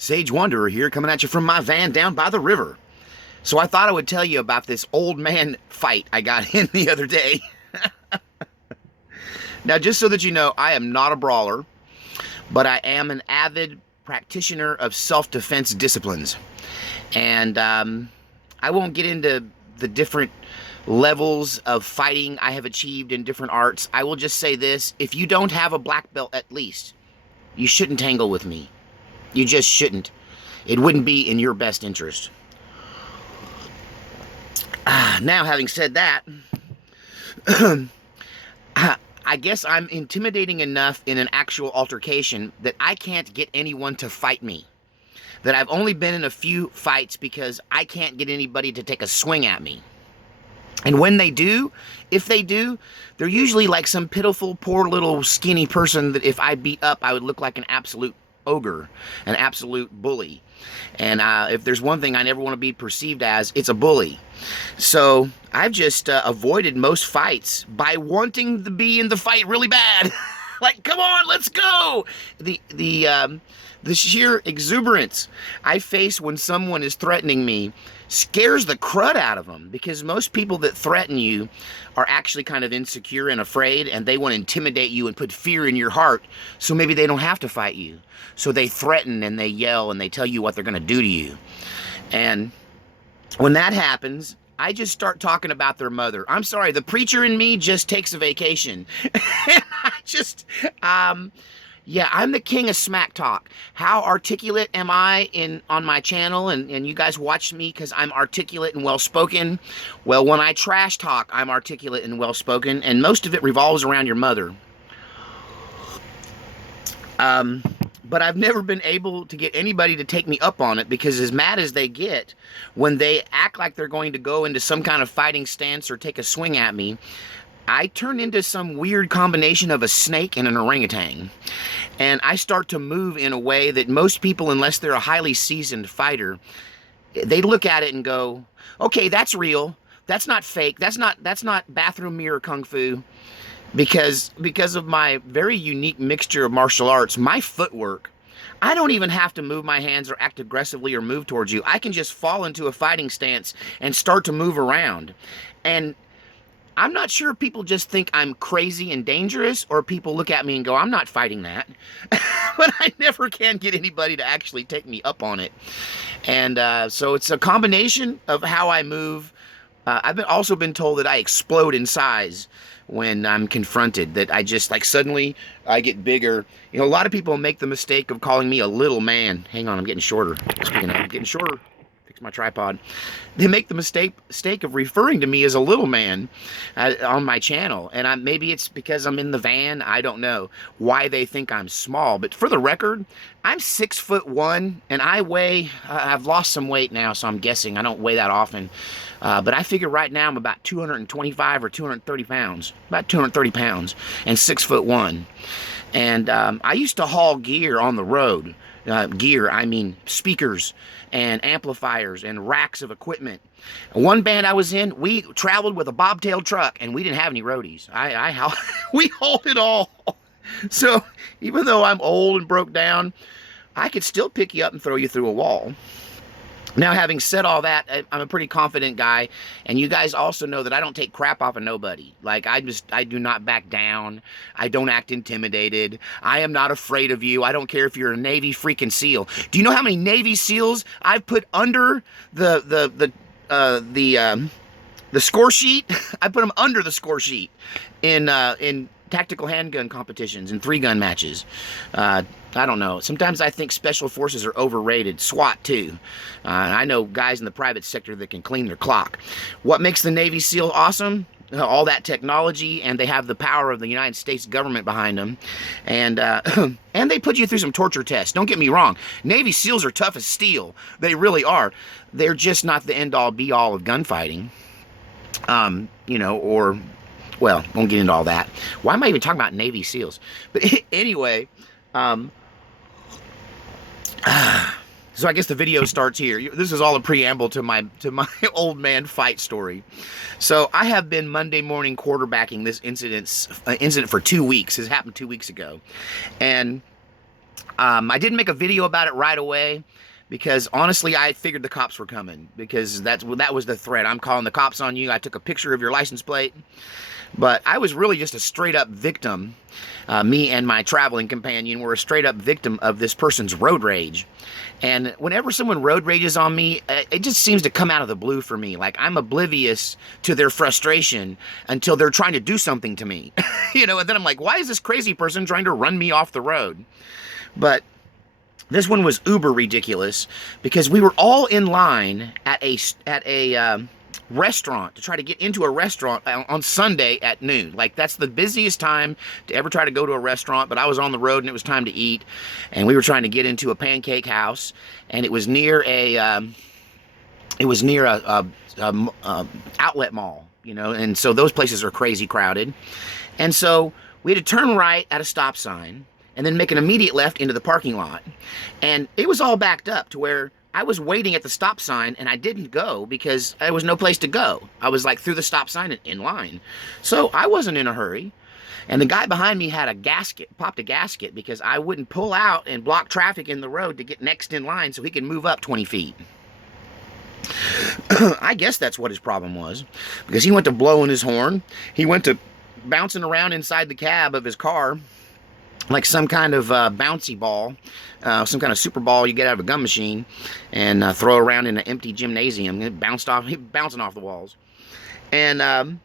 Sage Wanderer here, coming at you from my van down by the river. So I thought I would tell you about this old man fight I got in the other day. Now, just so that you know, I am not a brawler, but I am an avid practitioner of self-defense disciplines. And I won't get into the different levels of fighting I have achieved in different arts. I will just say this: if you don't have a black belt at least, you shouldn't tangle with me. You just shouldn't. It wouldn't be in your best interest. Now, having said that, I guess I'm intimidating enough in an actual altercation that I can't get anyone to fight me. That I've only been in a few fights because I can't get anybody to take a swing at me. And when they do, if they do, they're usually like some pitiful, poor little skinny person that if I beat up, I would look like an absolute ogre, an absolute bully. And if there's one thing I never want to be perceived as, it's a bully. So I've just avoided most fights by wanting to be in the fight really bad. Like, come on, let's go! The sheer exuberance I face when someone is threatening me scares the crud out of them, because most people that threaten you are actually kind of insecure and afraid, and they want to intimidate you and put fear in your heart so maybe they don't have to fight you. So they threaten and they yell and they tell you what they're going to do to you. And when that happens, I just start talking about their mother. I'm sorry, the preacher in me just takes a vacation. And I just, yeah, I'm the king of smack talk. How articulate am I on my channel? And you guys watch me because I'm articulate and well-spoken. Well, when I trash talk, I'm articulate and well-spoken, and most of it revolves around your mother. But I've never been able to get anybody to take me up on it, because as mad as they get, when they act like they're going to go into some kind of fighting stance or take a swing at me, I turn into some weird combination of a snake and an orangutan. And I start to move in a way that most people, unless they're a highly seasoned fighter, they look at it and go, okay, that's real. That's not fake. That's not bathroom mirror kung fu. Because of my very unique mixture of martial arts, my footwork, I don't even have to move my hands or act aggressively or move towards you. I can just fall into a fighting stance and start to move around. And I'm not sure if people just think I'm crazy and dangerous, or people look at me and go, I'm not fighting that. But I never can get anybody to actually take me up on it. And so it's a combination of how I move. I've also been told that I explode in size when I'm confronted, that I just, like, suddenly I get bigger. You know, a lot of people make the mistake of calling me a little man. Hang on, I'm getting shorter. Speaking of, I'm getting shorter. Fix my tripod. They make the mistake of referring to me as a little man on my channel. And maybe it's because I'm in the van. I don't know why they think I'm small. But for the record, I'm 6'1", and I weigh, I've lost some weight now, so I'm guessing I don't weigh that often. But I figure right now I'm about 225 or 230 pounds. About 230 pounds and 6'1". And I used to haul gear on the road. Gear, I mean speakers and amplifiers and racks of equipment. One band I was in, we traveled with a bobtail truck, and we didn't have any roadies. We hauled it all. So even though I'm old and broke down, I could still pick you up and throw you through a wall. Now, having said all that, I'm a pretty confident guy, and you guys also know that I don't take crap off of nobody. Like, I do not back down. I don't act intimidated. I am not afraid of you. I don't care if you're a Navy freaking SEAL. Do you know how many Navy SEALs I've put under the score sheet? I put them under the score sheet in tactical handgun competitions and 3-gun matches. I don't know. Sometimes I think special forces are overrated. SWAT, too. I know guys in the private sector that can clean their clock. What makes the Navy SEAL awesome? All that technology, and they have the power of the United States government behind them. And and they put you through some torture tests. Don't get me wrong. Navy SEALs are tough as steel. They really are. They're just not the end-all, be-all of gunfighting. You know, or... well, won't get into all that. Why am I even talking about Navy SEALs? But anyway, so I guess the video starts here. This is all a preamble to my old man fight story. So I have been Monday morning quarterbacking this incident for 2 weeks. This happened 2 weeks ago. And I didn't make a video about it right away because honestly, I figured the cops were coming because that was the threat. I'm calling the cops on you. I took a picture of your license plate. But I was really just a straight up victim. Me and my traveling companion were a straight up victim of this person's road rage. And whenever someone road rages on me, it just seems to come out of the blue for me. Like I'm oblivious to their frustration until they're trying to do something to me. You know, and then I'm like, why is this crazy person trying to run me off the road? But this one was uber ridiculous because we were all in line at a restaurant to try to get into a restaurant on Sunday at noon. Like that's the busiest time to ever try to go to a restaurant, but I was on the road and it was time to eat, and we were trying to get into a pancake house, and it was near a outlet mall, you know, and so those places are crazy crowded. And so we had to turn right at a stop sign and then make an immediate left into the parking lot. And it was all backed up to where I was waiting at the stop sign and I didn't go because there was no place to go. I was like through the stop sign and in line. So I wasn't in a hurry. And the guy behind me had a gasket, popped a gasket because I wouldn't pull out and block traffic in the road to get next in line so he could move up 20 feet. I guess that's what his problem was, because he went to blowing his horn. He went to bouncing around inside the cab of his car like some kind of bouncy ball, some kind of super ball you get out of a gun machine and throw around in an empty gymnasium. It bouncing off the walls. And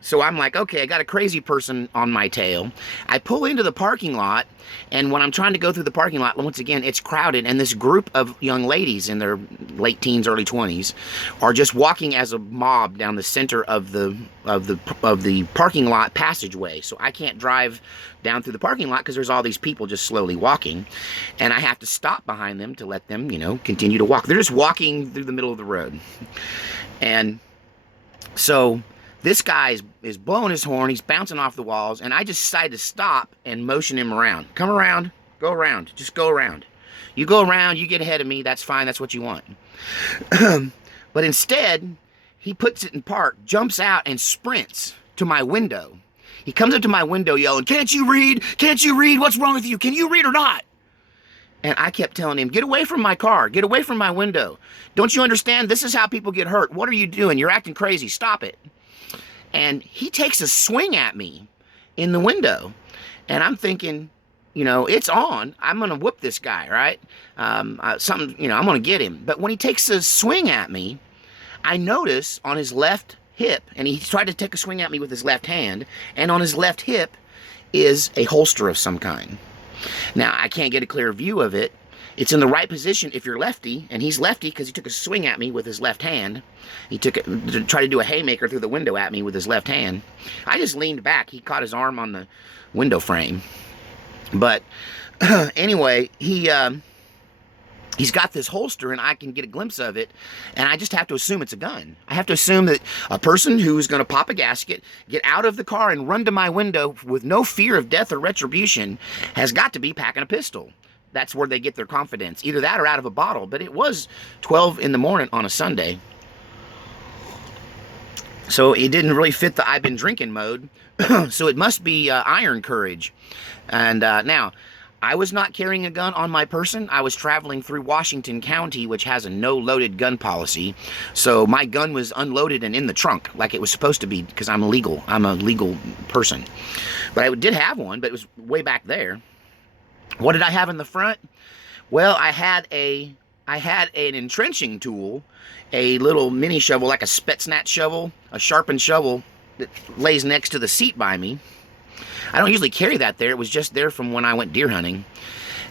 so I'm like, okay, I got a crazy person on my tail. I pull into the parking lot, and when I'm trying to go through the parking lot, once again, it's crowded, and this group of young ladies in their late teens, early 20s are just walking as a mob down the center of the parking lot passageway. So I can't drive down through the parking lot because there's all these people just slowly walking, and I have to stop behind them to let them, you know, continue to walk. They're just walking through the middle of the road. And so this guy is blowing his horn, he's bouncing off the walls, and I just decided to stop and motion him around. Come around, go around, just go around. You go around, you get ahead of me, that's fine, that's what you want. But instead, he puts it in park, jumps out, and sprints to my window. He comes up to my window yelling, "Can't you read? Can't you read? What's wrong with you? Can you read or not?" And I kept telling him, "Get away from my car, get away from my window. Don't you understand? This is how people get hurt. What are you doing? You're acting crazy, stop it." And he takes a swing at me in the window. And I'm thinking, you know, it's on. I'm going to whoop this guy, right? I'm going to get him. But when he takes a swing at me, I notice on his left hip, and he tried to take a swing at me with his left hand, and on his left hip is a holster of some kind. Now, I can't get a clear view of it. It's in the right position if you're lefty, and he's lefty because he took a swing at me with his left hand. He took it to try to do a haymaker through the window at me with his left hand. I just leaned back. He caught his arm on the window frame. But anyway, he's got this holster, and I can get a glimpse of it, and I just have to assume it's a gun. I have to assume that a person who's going to pop a gasket, get out of the car, and run to my window with no fear of death or retribution has got to be packing a pistol. That's where they get their confidence. Either that or out of a bottle. But it was 12 in the morning on a Sunday. So it didn't really fit the I've been drinking mode. So it must be iron courage. And now, I was not carrying a gun on my person. I was traveling through Washington County, which has a no-loaded gun policy. So my gun was unloaded and in the trunk, like it was supposed to be, because I'm illegal. I'm a legal person. But I did have one, but it was way back there. What did I have in the front? Well, I had an entrenching tool, a little mini shovel, like a Spetsnaz shovel, a sharpened shovel that lays next to the seat by me. I don't usually carry that there. It was just there from when I went deer hunting.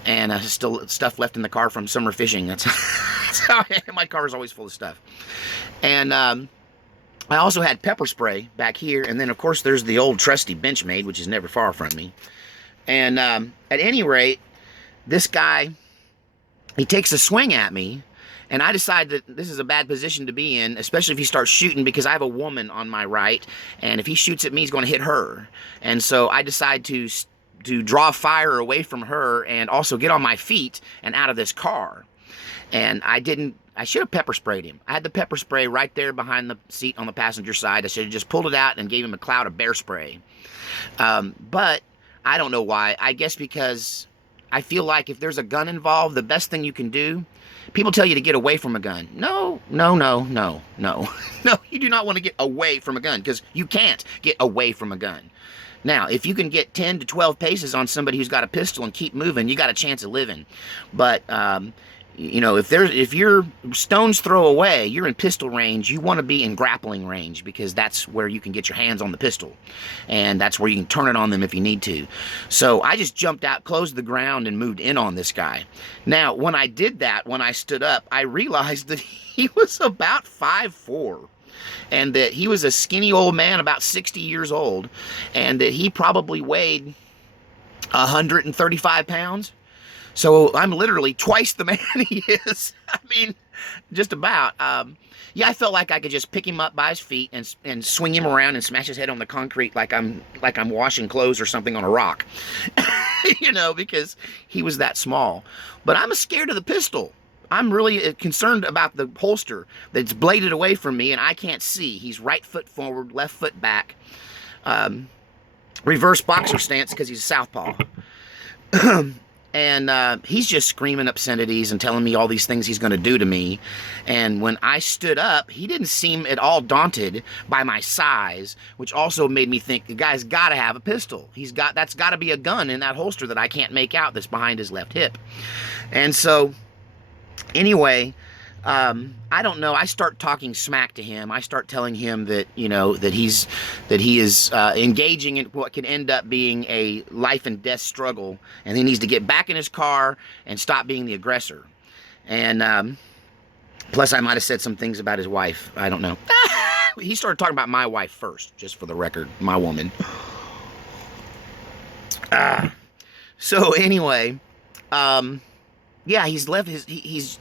And still stuff left in the car from summer fishing. That's how my car is always full of stuff. And I also had pepper spray back here. And then, of course, there's the old trusty Benchmade, which is never far from me. And at any rate, this guy, he takes a swing at me, and I decide that this is a bad position to be in, especially if he starts shooting, because I have a woman on my right, and if he shoots at me, he's going to hit her. And so I decide to draw fire away from her and also get on my feet and out of this car. And I should have pepper sprayed him. I had the pepper spray right there behind the seat on the passenger side. I should have just pulled it out and gave him a cloud of bear spray. But I don't know why. I guess because I feel like if there's a gun involved, the best thing you can do, people tell you to get away from a gun. No, no, no, no, no. No, you do not want to get away from a gun, because you can't get away from a gun. Now, if you can get 10 to 12 paces on somebody who's got a pistol and keep moving, you got a chance of living. But, you know, if you're stone's throw away, you're in pistol range, you want to be in grappling range, because that's where you can get your hands on the pistol. And that's where you can turn it on them if you need to. So I just jumped out, closed the ground, and moved in on this guy. Now, when I did that, when I stood up, I realized that he was about 5'4". And that he was a skinny old man, about 60 years old, and that he probably weighed 135 pounds. So I'm literally twice the man he is. I mean, just about. Yeah, I felt like I could just pick him up by his feet and swing him around and smash his head on the concrete like I'm washing clothes or something on a rock. You know, because he was that small. But I'm scared of the pistol. I'm really concerned about the holster that's bladed away from me and I can't see. He's right foot forward, left foot back. Reverse boxer stance because he's a southpaw. And he's just screaming obscenities and telling me all these things he's going to do to me. And when I stood up, he didn't seem at all daunted by my size, which also made me think the guy's got to have a pistol. That's got to be a gun in that holster that I can't make out that's behind his left hip. And so, anyway, I don't know. I start talking smack to him. I start telling him that, you know, that he is engaging in what could end up being a life and death struggle, and he needs to get back in his car and stop being the aggressor. And plus, I might have said some things about his wife. I don't know. He started talking about my wife first, just for the record, my woman. So anyway, yeah, he's left he's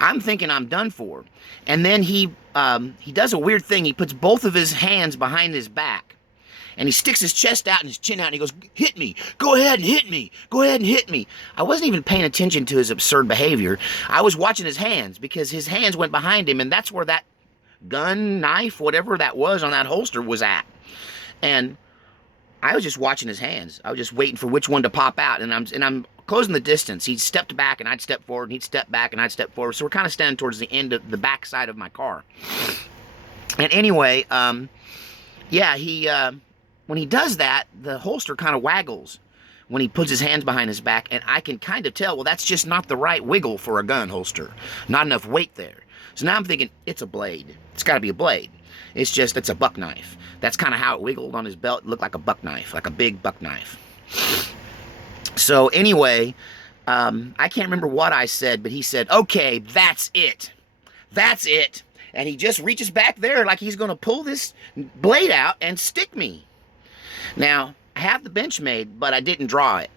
I'm thinking I'm done for. And then he does a weird thing. He puts both of his hands behind his back. And he sticks his chest out and his chin out and he goes, "Hit me. Go ahead and hit me. Go ahead and hit me." I wasn't even paying attention to his absurd behavior. I was watching his hands, because his hands went behind him, and that's where that gun, knife, whatever that was on that holster was at. And I was just watching his hands. I was just waiting for which one to pop out, and I'm closing the distance. He stepped back and I'd step forward, and he'd step back and I'd step forward. So we're kind of standing towards the end of the back side of my car. And anyway, yeah, when he does that, the holster kind of waggles when he puts his hands behind his back, and I can kind of tell, well, that's just not the right wiggle for a gun holster. Not enough weight there. So now I'm thinking, it's a blade. It's got to be a blade. It's a buck knife. That's kind of how it wiggled on his belt. It looked like a buck knife, like a big buck knife. So anyway, I can't remember what I said, but he said, "Okay, that's it. That's it." And he just reaches back there like he's going to pull this blade out and stick me. Now, I have the bench made, but I didn't draw it.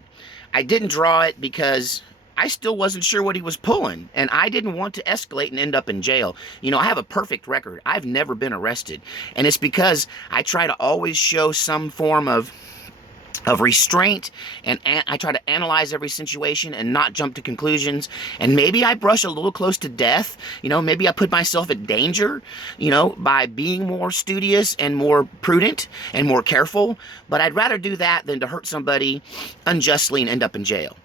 I didn't draw it because I still wasn't sure what he was pulling, and I didn't want to escalate and end up in jail. You know, I have a perfect record. I've never been arrested, and it's because I try to always show some form of restraint, and I try to analyze every situation and not jump to conclusions. And maybe I brush a little close to death. You know, maybe I put myself at danger, you know, by being more studious and more prudent and more careful. But I'd rather do that than to hurt somebody unjustly and end up in jail.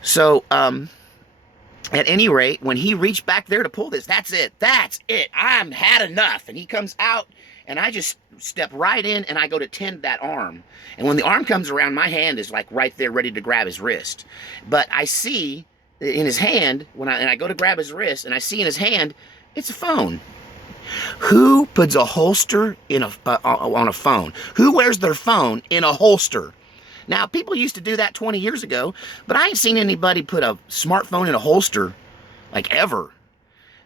So, at any rate, when he reached back there to pull this, that's it. That's it. I'm had enough. And he comes out, and I just step right in, and I go to tend that arm. And when the arm comes around, my hand is like right there ready to grab his wrist. But I see in his hand, and I go to grab his wrist, and I see in his hand, it's a phone. Who puts a holster in on a phone? Who wears their phone in a holster? Now, people used to do that 20 years ago, but I ain't seen anybody put a smartphone in a holster, like, ever.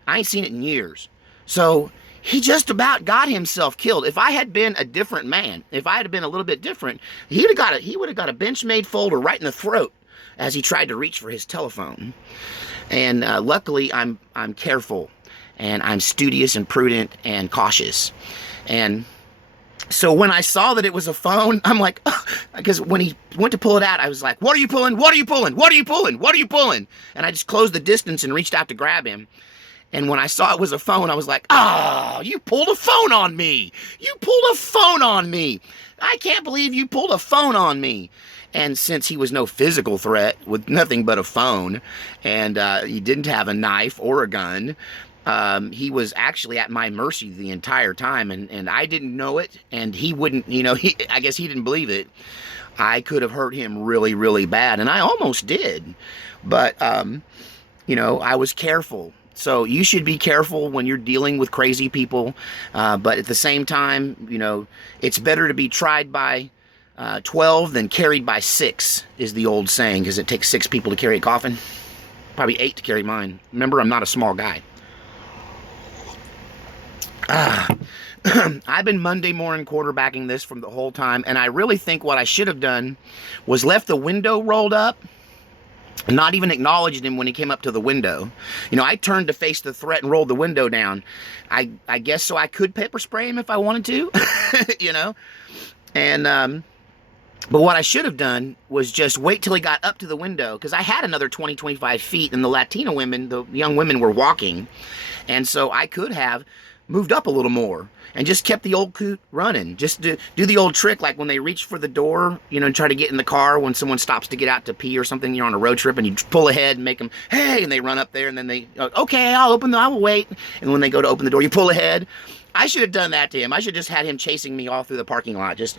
I ain't seen it in years. So he just about got himself killed. If I had been a different man, if I had been a little bit different, he would have got a bench-made folder right in the throat as he tried to reach for his telephone. And luckily, I'm careful, and I'm studious and prudent and cautious. And so when I saw that it was a phone, I'm like, because when he went to pull it out, I was like, "What are you pulling? What are you pulling? What are you pulling? What are you pulling?" And I just closed the distance and reached out to grab him. And when I saw it was a phone, I was like, "Oh, you pulled a phone on me. You pulled a phone on me. I can't believe you pulled a phone on me." And since he was no physical threat with nothing but a phone, and he didn't have a knife or a gun, he was actually at my mercy the entire time, and I didn't know it, and he wouldn't, I guess he didn't believe it. I could have hurt him really, really bad, and I almost did. But, I was careful. So you should be careful when you're dealing with crazy people. But at the same time, it's better to be tried by 12 than carried by 6, is the old saying, because it takes 6 people to carry a coffin. Probably 8 to carry mine. Remember, I'm not a small guy. I've been Monday morning quarterbacking this from the whole time, and I really think what I should have done was left the window rolled up, not even acknowledged him when he came up to the window. I turned to face the threat and rolled the window down. I guess so I could pepper spray him if I wanted to, And, but what I should have done was just wait till he got up to the window, because I had another 20, 25 feet, and the Latina women, the young women, were walking. And so I could have moved up a little more and just kept the old coot running. Just do the old trick, like when they reach for the door, and try to get in the car when someone stops to get out to pee or something. You're on a road trip and you pull ahead and make them, hey, and they run up there, and then they, okay, I will wait. And when they go to open the door, you pull ahead. I should have done that to him. I should have just had him chasing me all through the parking lot, just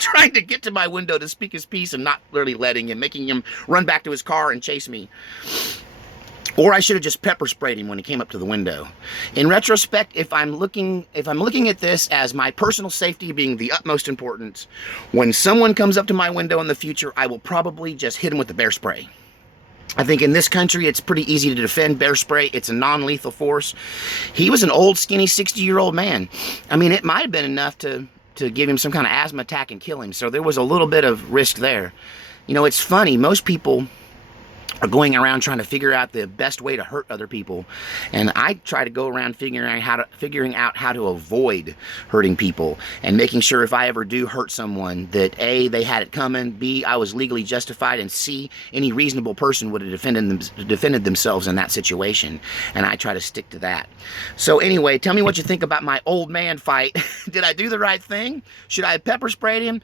trying to get to my window to speak his piece and not really letting him, making him run back to his car and chase me. Or I should have just pepper sprayed him when he came up to the window. In retrospect, if I'm looking at this as my personal safety being the utmost importance, when someone comes up to my window in the future, I will probably just hit him with the bear spray. I think in this country, it's pretty easy to defend bear spray. It's a non-lethal force. He was an old, skinny, 60-year-old man. I mean, it might have been enough to give him some kind of asthma attack and kill him. So there was a little bit of risk there. It's funny. Most people are going around trying to figure out the best way to hurt other people, and I try to go around figuring out how to avoid hurting people, and making sure if I ever do hurt someone that A, they had it coming, B, I was legally justified, and C, any reasonable person would have defended themselves in that situation, and I try to stick to that. So anyway, tell me what you think about my old man fight. Did I do the right thing? Should I have pepper sprayed him?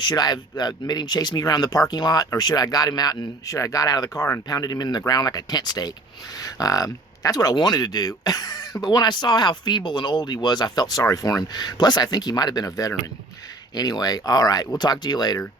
Should I have made him chase me around the parking lot, or should I got him out and should I got out of the car and pounded him in the ground like a tent stake? That's what I wanted to do. But when I saw how feeble and old he was, I felt sorry for him. Plus, I think he might have been a veteran. Anyway, all right, we'll talk to you later.